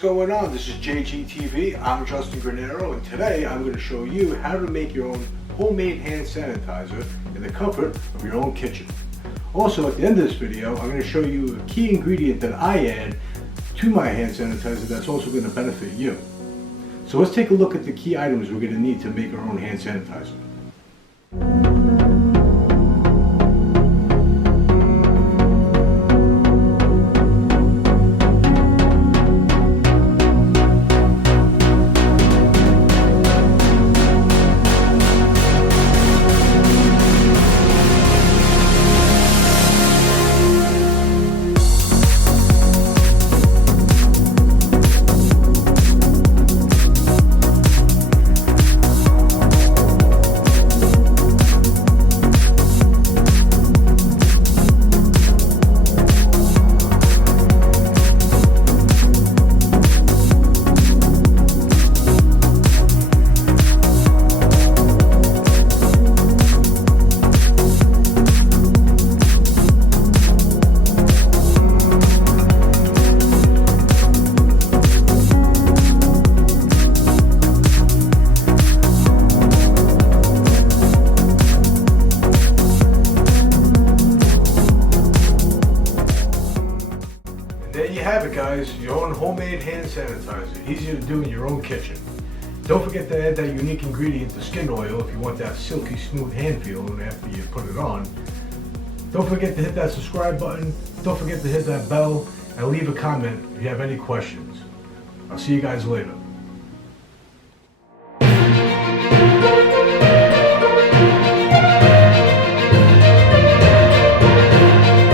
What's going on? This is JGTV. I'm Justin Granero, and today I'm going to show you how to make your own homemade hand sanitizer in the comfort of your own kitchen. Also, at the end of this video, I'm going to show you a key ingredient that I add to my hand sanitizer that's also going to benefit you. So let's take a look at the key items we're going to need to make our own hand sanitizer. There you have it, guys, your own homemade hand sanitizer, easier to do in your own kitchen. Don't forget to add that unique ingredient, the skin oil, if you want that silky smooth hand feeling after you put it on. Don't forget to hit that subscribe button, don't forget to hit that bell, and leave a comment if you have any questions. I'll see you guys later.